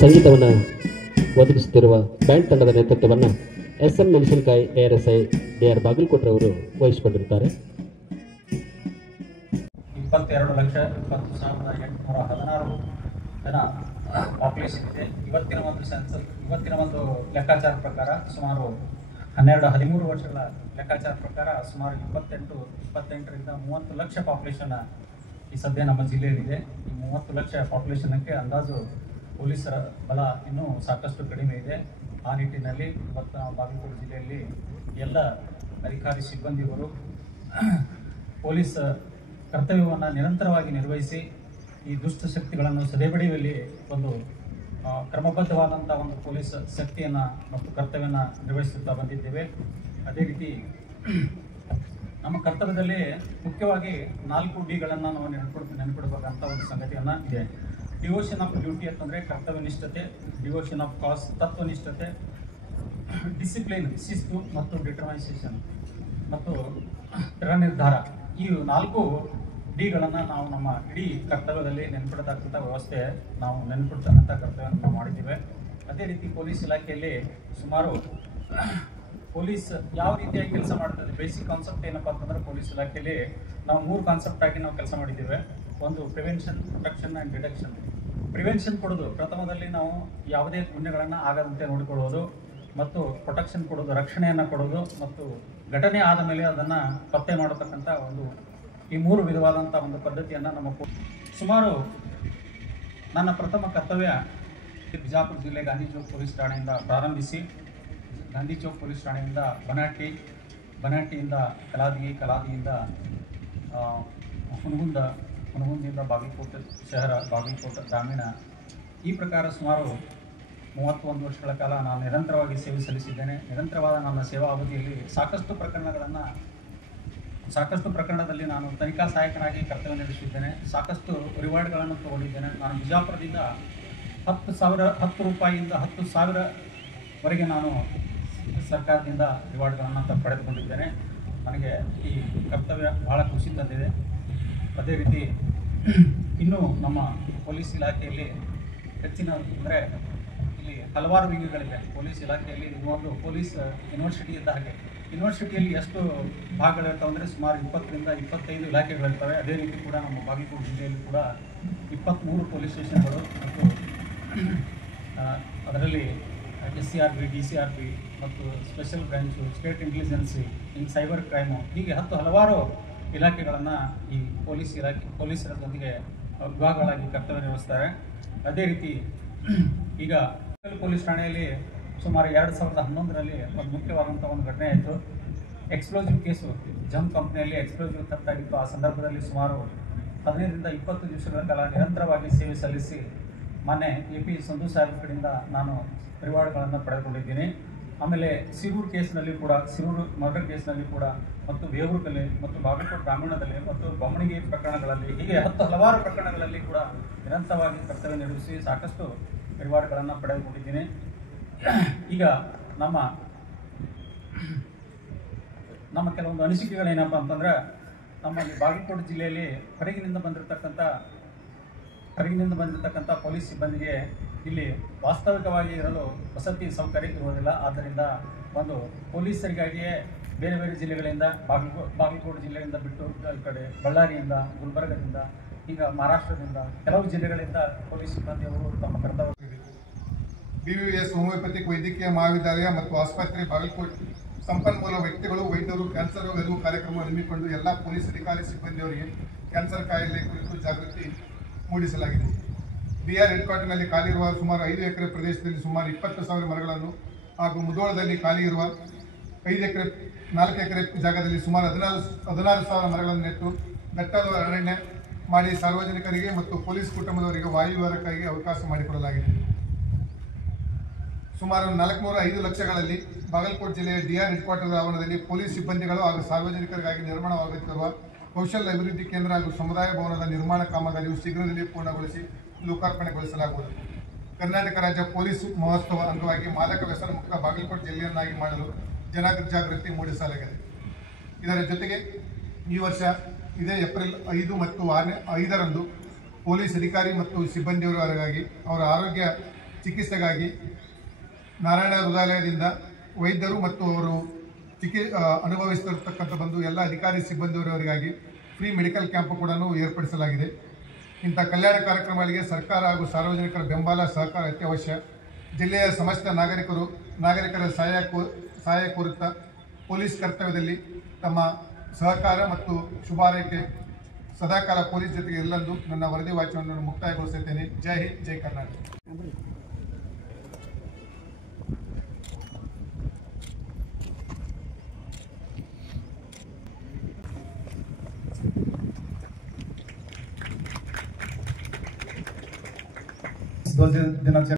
ಸಂಗೀತವನ್ನು ಒದಗಿಸುತ್ತಿರುವ ಬ್ಯಾಂಡ್ ತಂಡದ ನೇತೃತ್ವವನ್ನು ಎಸ್.ಎನ್. ಮೆಣಸಿನಕಾಯಿ ARSI DR ಬಾಗಲಕೋಟೆಯವರು ವಹಿಸಿಕೊಂಡಿರುತ್ತಾರೆ. 22,20,816 ಜನ ಪಾಪ್ಯುಲೇಷನ್ ಇದೆ. ಇವತ್ತಿನ ಒಂದು ಲೆಕ್ಕಾಚಾರ ಪ್ರಕಾರ ಸುಮಾರು 12-13 ವರ್ಷಗಳ ಲೆಕ್ಕಾಚಾರ ಪ್ರಕಾರ ಸುಮಾರು 28ರಿಂದ 30 ಲಕ್ಷ ಪಾಪ್ಯುಲೇಷನ್ ಈ ಸದ್ಯ ನಮ್ಮ ಜಿಲ್ಲೆಯಲ್ಲಿದೆ. ಈ 30 ಲಕ್ಷ ಪಾಪ್ಯುಲೇಷನ್ಗೆ ಅಂದಾಜು ಪೊಲೀಸರ ಬಲ ಇನ್ನೂ ಸಾಕಷ್ಟು ಕಡಿಮೆ ಇದೆ. ಆ ನಿಟ್ಟಿನಲ್ಲಿ ಇವತ್ತು ನಾವು ಬಾಗಲಕೋಟೆ ಜಿಲ್ಲೆಯಲ್ಲಿ ಎಲ್ಲ ಅಧಿಕಾರಿ ಸಿಬ್ಬಂದಿಗಳು ಪೊಲೀಸ್ ಕರ್ತವ್ಯವನ್ನು ನಿರಂತರವಾಗಿ ನಿರ್ವಹಿಸಿ ಈ ದುಷ್ಟ ಶಕ್ತಿಗಳನ್ನು ಸದೆಬಡಿಯುವಲ್ಲಿ ಒಂದು ಕ್ರಮಬದ್ಧವಾದಂಥ ಒಂದು ಪೊಲೀಸ್ ಶಕ್ತಿಯನ್ನು ಮತ್ತು ಕರ್ತವ್ಯವನ್ನು ನಿರ್ವಹಿಸುತ್ತಾ ಬಂದಿದ್ದೇವೆ. ಅದೇ ರೀತಿ ನಮ್ಮ ಕರ್ತವ್ಯದಲ್ಲಿ ಮುಖ್ಯವಾಗಿ 4 ಡಿಗಳನ್ನು ನಾವು ನೆನಪಿಡಬೇಕಂತ ಒಂದು ಸಂಗತಿಯನ್ನು ಇದೆ. ಡಿವೋಷನ್ ಆಫ್ ಡ್ಯೂಟಿ ಅಂತಂದರೆ ಕರ್ತವ್ಯನಿಷ್ಠತೆ, ಡಿವೋಷನ್ ಆಫ್ ಕಾಸ್ ತತ್ವನಿಷ್ಠತೆ, ಡಿಸಿಪ್ಲಿನ್ ಶಿಸ್ತು ಮತ್ತು ಡಿಟರ್ಮೈಸೇಷನ್ ಮತ್ತು ದೃಢ ನಿರ್ಧಾರ. ಈ 4 ಡಿಗಳನ್ನು ನಾವು ನಮ್ಮ ಇಡೀ ಕರ್ತವ್ಯದಲ್ಲಿ ನೆನಪಿಡತಕ್ಕಂಥ ವ್ಯವಸ್ಥೆ ನಾವು ನೆನಪಿಡ್ತಕ್ಕಂಥ ಕರ್ತವ್ಯವನ್ನು ನಾವು ಮಾಡಿದ್ದೇವೆ. ಅದೇ ರೀತಿ ಪೊಲೀಸ್ ಇಲಾಖೆಯಲ್ಲಿ ಸುಮಾರು ಪೊಲೀಸ್ ಯಾವ ರೀತಿಯಾಗಿ ಕೆಲಸ ಮಾಡ್ತದೆ, ಬೇಸಿಕ್ ಕಾನ್ಸೆಪ್ಟ್ ಏನಪ್ಪ ಅಂತಂದ್ರೆ ಪೊಲೀಸ್ ಇಲಾಖೆಯಲ್ಲಿ ನಾವು 3 ಕಾನ್ಸೆಪ್ಟ್ ಆಗಿ ನಾವು ಕೆಲಸ ಮಾಡಿದ್ದೇವೆ. ಒಂದು prevention, protection and detection. Prevention ಕೊಡೋದು, ಪ್ರಥಮದಲ್ಲಿ ನಾವು ಯಾವುದೇ ಗುನ್ಹೆಗಳನ್ನು ಆಗದಂತೆ ನೋಡಿಕೊಳ್ಳೋದು, ಮತ್ತು ಪ್ರೊಟೆಕ್ಷನ್ ಕೊಡೋದು, ರಕ್ಷಣೆಯನ್ನು ಕೊಡೋದು, ಮತ್ತು ಘಟನೆ ಆದ ಮೇಲೆ ಅದನ್ನು ಪತ್ತೆ ಮಾಡತಕ್ಕಂಥ ಈ 3 ವಿಧವಾದಂಥ ಒಂದು ಪದ್ಧತಿಯನ್ನು ನಮ್ಮ ಸುಮಾರು ನನ್ನ ಪ್ರಥಮ ಕರ್ತವ್ಯ ಬಿಜಾಪುರ ಜಿಲ್ಲೆ ಗಾಂಧಿ ಚೌಕ್ ಪೊಲೀಸ್ ಠಾಣೆಯಿಂದ ಪ್ರಾರಂಭಿಸಿ ಗಾಂಧಿ ಚೌಕ್ ಪೊಲೀಸ್ ಠಾಣೆಯಿಂದ ಬನಾಟಿಯಿಂದ ಕಲಾದಿಯಿಂದ ಹುನಗುಂದಿಂದ ಬಾಗಲಕೋಟೆ ಶಹರ, ಬಾಗಲಕೋಟೆ ಗ್ರಾಮೀಣ, ಈ ಪ್ರಕಾರ ಸುಮಾರು 31 ವರ್ಷಗಳ ಕಾಲ ನಾನು ನಿರಂತರವಾಗಿ ಸೇವೆ ಸಲ್ಲಿಸಿದ್ದೇನೆ. ನಿರಂತರವಾದ ನನ್ನ ಸೇವಾ ಅವಧಿಯಲ್ಲಿ ಸಾಕಷ್ಟು ಪ್ರಕರಣದಲ್ಲಿ ನಾನು ತನಿಖಾ ಸಹಾಯಕನಾಗಿ ಕರ್ತವ್ಯ ನಿರ್ವಹಿಸಿದ್ದೇನೆ. ಸಾಕಷ್ಟು ರಿವಾರ್ಡ್ಗಳನ್ನು ತಗೊಂಡಿದ್ದೇನೆ. ನಾನು ಬಿಜಾಪುರದಿಂದ 10 ರೂಪಾಯಿಯಿಂದ 10,000ವರೆಗೆ ನಾನು ಸರ್ಕಾರದಿಂದ ರಿವಾರ್ಡ್ಗಳನ್ನು ಪಡೆದುಕೊಂಡಿದ್ದೇನೆ. ನನಗೆ ಈ ಕರ್ತವ್ಯ ಬಹಳ ಖುಷಿ ತಂದಿದೆ. ಅದೇ ರೀತಿ ಇನ್ನೂ ನಮ್ಮ ಪೊಲೀಸ್ ಇಲಾಖೆಯಲ್ಲಿ ಹೆಚ್ಚಿನ ಅಂದರೆ ಇಲ್ಲಿ ಹಲವಾರು ವಿಂಗಗಳಿವೆ. ಪೊಲೀಸ್ ಇಲಾಖೆಯಲ್ಲಿ ಒಂದು ಪೊಲೀಸ್ ಯೂನಿವರ್ಸಿಟಿ ಇದ್ದ ಹಾಗೆ, ಯೂನಿವರ್ಸಿಟಿಯಲ್ಲಿ ಎಷ್ಟು ಭಾಗಗಳಿರ್ತವೆ ಅಂದರೆ ಸುಮಾರು 20ರಿಂದ 25 ಇಲಾಖೆಗಳಿರ್ತವೆ. ಅದೇ ರೀತಿ ಕೂಡ ನಮ್ಮ ಬಾಗಲಕೋಟೆ ಜಿಲ್ಲೆಯಲ್ಲಿ ಕೂಡ 23 ಪೊಲೀಸ್ ಸ್ಟೇಷನ್ಗಳು ಮತ್ತು ಅದರಲ್ಲಿ SCRB, DCRB ಮತ್ತು special branch, state intelligence, cyber crime, ಹೀಗೆ ಹಲವಾರು ಇಲಾಖೆಗಳನ್ನು ಈ ಪೊಲೀಸರೊಂದಿಗೆ ವಿಭಾಗಗಳಾಗಿ ಕರ್ತವ್ಯ ನಿರ್ವಹಿಸ್ತಾರೆ. ಅದೇ ರೀತಿ ಈಗ ಪೊಲೀಸ್ ಠಾಣೆಯಲ್ಲಿ ಸುಮಾರು 2011ರಲ್ಲಿ ಒಂದು ಮುಖ್ಯವಾದಂಥ ಒಂದು ಘಟನೆ ಆಯಿತು. ಎಕ್ಸ್ಪ್ಲೋಸಿವ್ ಕೇಸು, ಜಮ್ ಕಂಪ್ನಿಯಲ್ಲಿ ಎಕ್ಸ್ಪ್ಲೋಸಿವ್ ತಪ್ಪಾಗಿತ್ತು. ಆ ಸಂದರ್ಭದಲ್ಲಿ ಸುಮಾರು 15ರಿಂದ 20 ದಿವಸಗಳ ಕಾಲ ನಿರಂತರವಾಗಿ ಸೇವೆ ಸಲ್ಲಿಸಿ ಮೊನ್ನೆ AP ಸಂಧು ಸಾಹೇಬ್ ಕಡೆಯಿಂದ ನಾನು ರಿವಾರ್ಡ್ಗಳನ್ನು ಪಡೆದುಕೊಂಡಿದ್ದೀನಿ. ಆಮೇಲೆ ಸಿರೂರು ಕೇಸ್ನಲ್ಲಿ ಕೂಡ, ಸಿರೂರು ಮರ್ಡರ್ ಕೇಸ್ನಲ್ಲಿ ಕೂಡ, ಮತ್ತು ಬೇವೂರುಕಲೆ ಮತ್ತು ಬಾಗಲಕೋಟೆ ಗ್ರಾಮೀಣದಲ್ಲಿ ಮತ್ತು ಬೊಮ್ಮಣಿಗೆ ಪ್ರಕರಣಗಳಲ್ಲಿ, ಹೀಗೆ ಹಲವಾರು ಪ್ರಕರಣಗಳಲ್ಲಿ ಕೂಡ ನಿರಂತರವಾಗಿ ಕರ್ತವ್ಯ ನಿರ್ವಹಿಸಿ ಸಾಕಷ್ಟು ರಿವಾರ್ಡ್ಗಳನ್ನು ಪಡೆದುಕೊಂಡಿದ್ದೀನಿ. ಈಗ ನಮ್ಮ ಕೆಲವೊಂದು ಅನಿಸಿಕೆಗಳೇನಪ್ಪ ಅಂತಂದ್ರೆ, ನಮ್ಮಲ್ಲಿ ಬಾಗಲಕೋಟೆ ಜಿಲ್ಲೆಯಲ್ಲಿ ಹೊರಗಿನಿಂದ ಬಂದಿರತಕ್ಕಂಥ ಪೊಲೀಸ್ ಸಿಬ್ಬಂದಿಗೆ ಇಲ್ಲಿ ವಾಸ್ತವಿಕವಾಗಿ ಇರಲು ವಸತಿ ಸೌಕರ್ಯ ಇರುವುದಿಲ್ಲ. ಆದ್ದರಿಂದ ಒಂದು ಪೊಲೀಸರಿಗಾಗಿಯೇ ಬೇರೆ ಬೇರೆ ಜಿಲ್ಲೆಗಳಿಂದ, ಬಾಗಲಕೋಟೆ ಜಿಲ್ಲೆಯಿಂದ ಬಿಟ್ಟು ಈ ಕಡೆ ಬಳ್ಳಾರಿಯಿಂದ, ಗುಲ್ಬರ್ಗದಿಂದ, ಈಗ ಮಹಾರಾಷ್ಟ್ರದಿಂದ ಕೆಲವು ಜಿಲ್ಲೆಗಳಿಂದ ಪೊಲೀಸ್ ಸಿಬ್ಬಂದಿಯವರು ತಮ್ಮ ಕರ್ತವ್ಯ BVS ಹೋಮಿಯೋಪತಿಕ್ ವೈದ್ಯಕೀಯ ಮಹಾವಿದ್ಯಾಲಯ ಮತ್ತು ಆಸ್ಪತ್ರೆ ಬಾಗಲಕೋಟೆ ಸಂಪನ್ಮೂಲ ವ್ಯಕ್ತಿಗಳು, ವೈದ್ಯರು ಕ್ಯಾನ್ಸರ್ ಅರಿವು ಕಾರ್ಯಕ್ರಮ ಹಮ್ಮಿಕೊಂಡು ಎಲ್ಲ ಪೊಲೀಸ್ ಅಧಿಕಾರಿ ಸಿಬ್ಬಂದಿಯವರಿಗೆ ಕ್ಯಾನ್ಸರ್ ಕಾಯಿಲೆ ಕುರಿತು ಜಾಗೃತಿ ಮೂಡಿಸಲಾಗಿದೆ. DR ಹೆಡ್ ಕ್ವಾರ್ಟರ್ನಲ್ಲಿ ಖಾಲಿ ಇರುವ ಸುಮಾರು 5 ಎಕರೆ ಪ್ರದೇಶದಲ್ಲಿ ಸುಮಾರು 20,000 ಮರಗಳನ್ನು ಹಾಗೂ ಮುಧೋಳದಲ್ಲಿ ಖಾಲಿ ಇರುವ 4 ಎಕರೆ ಜಾಗದಲ್ಲಿ ಸುಮಾರು 16,000 ಮರಗಳನ್ನು ನೆಟ್ಟು ದಟ್ಟದ ಅರಣ್ಯ ಮಾಡಿ ಸಾರ್ವಜನಿಕರಿಗೆ ಮತ್ತು ಪೊಲೀಸ್ ಕುಟುಂಬದವರಿಗೆ ವಾಯುವಿಹಾರಕ್ಕಾಗಿ ಅವಕಾಶ ಮಾಡಿಕೊಡಲಾಗಿದೆ. ಸುಮಾರು 405 ಲಕ್ಷಗಳಲ್ಲಿ ಬಾಗಲಕೋಟೆ ಜಿಲ್ಲೆಯ DR ಹೆಡ್ ಕ್ವಾರ್ಟರ್ ಆವರಣದಲ್ಲಿ ಪೊಲೀಸ್ ಸಿಬ್ಬಂದಿಗಳು ಹಾಗೂ ಸಾರ್ವಜನಿಕರಿಗಾಗಿ ನಿರ್ಮಾಣವಾಗುತ್ತಿರುವ ಕೌಶಲ್ಯ ಅಭಿವೃದ್ಧಿ ಕೇಂದ್ರ ಹಾಗೂ ಸಮುದಾಯ ಭವನದ ನಿರ್ಮಾಣ ಕಾಮಗಾರಿಯು ಶೀಘ್ರದಲ್ಲಿ ಪೂರ್ಣಗೊಳಿಸಿ ಲೋಕಾರ್ಪಣೆಗೊಳಿಸಲಾಗುವುದು. ಕರ್ನಾಟಕ ರಾಜ್ಯ ಪೊಲೀಸ್ ಮಹೋತ್ಸವ ಅಂಗವಾಗಿ ಮಾದಕ ವ್ಯಸನ ಮುಕ್ತ ಬಾಗಲಕೋಟೆ ಜಿಲ್ಲೆಯನ್ನಾಗಿ ಮಾಡಲು ಜನಜಾಗೃತಿ ಮೂಡಿಸಲಾಗಿದೆ. ಇದರ ಜೊತೆಗೆ ಈ ವರ್ಷ ಇದೇ ಏಪ್ರಿಲ್ 5 ಮತ್ತು 5ರಂದು ಪೊಲೀಸ್ ಅಧಿಕಾರಿ ಮತ್ತು ಸಿಬ್ಬಂದಿಯವರಿಗಾಗಿ ಅವರ ಆರೋಗ್ಯ ಚಿಕಿತ್ಸೆಗಾಗಿ ನಾರಾಯಣ ಹೃದಯಾಲಯದಿಂದ ವೈದ್ಯರು ಮತ್ತು ಅವರು ಅನುಭವಿಸುತ್ತಿರತಕ್ಕಂಥ ಬಂದು ಎಲ್ಲ ಅಧಿಕಾರಿ ಸಿಬ್ಬಂದಿಯವರಿಗಾಗಿ ಫ್ರೀ ಮೆಡಿಕಲ್ ಕ್ಯಾಂಪ್ ಕೂಡ ಏರ್ಪಡಿಸಲಾಗಿದೆ. ಇಂಥ ಕಲ್ಯಾಣ ಕಾರ್ಯಕ್ರಮಗಳಿಗೆ ಸರ್ಕಾರ ಹಾಗೂ ಸಾರ್ವಜನಿಕರ ಬೆಂಬಲ ಸಹಕಾರ ಅತ್ಯವಶ್ಯ. ಜಿಲ್ಲೆಯ ಸಮಸ್ತ ನಾಗರಿಕರ ಸಹಾಯ ಕೋರುತ್ತಾ ಪೊಲೀಸ್ ಕರ್ತವ್ಯದಲ್ಲಿ ತಮ್ಮ ಸಹಕಾರ ಮತ್ತು ಶುಭಾರೈಕೆ ಸದಾಕಾಲ ಪೊಲೀಸ್ ಜೊತೆಗೆ ಇರಲೆಂದು ನನ್ನ ವರದಿ ವಾಚನವನ್ನು ಮುಕ್ತಾಯಗೊಳಿಸುತ್ತೇನೆ. ಜೈ ಹಿಂದ್, ಜೈ ಕರ್ನಾಟಕ. दिनाच्या